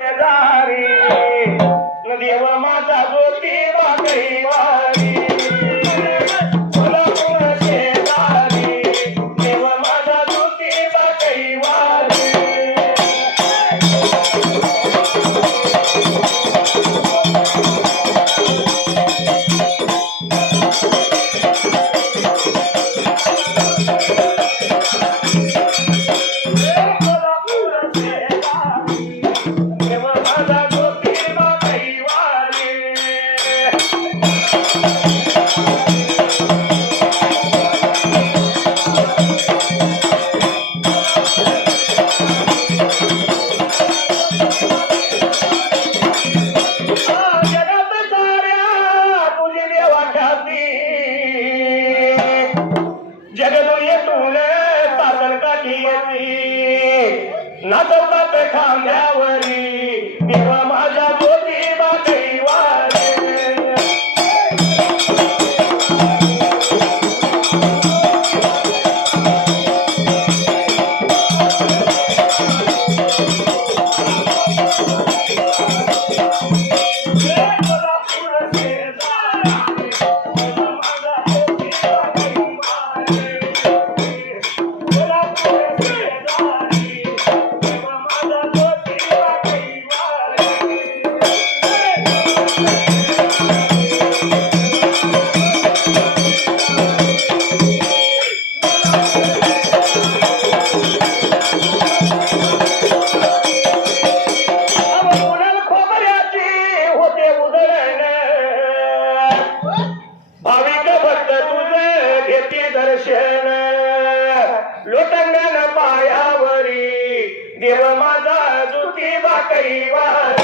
शेजारी देव माझा ज्योती बागईवारी जगदोये तुले साधन काठी येती नाचवतात खांद्यावरी लोटंगण पायावरी देव माझा जुती बाकई वारे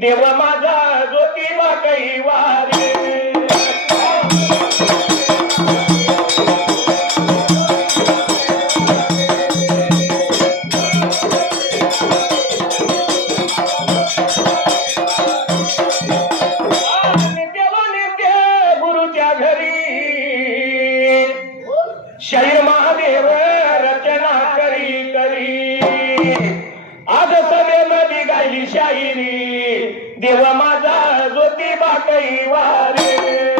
देव माझा ज्योतिबा काही वारी. शैर महादेव रचना करी करी. आज सभेमध्ये राहिली शाहिरी देवा माझा ज्योतिबा वारे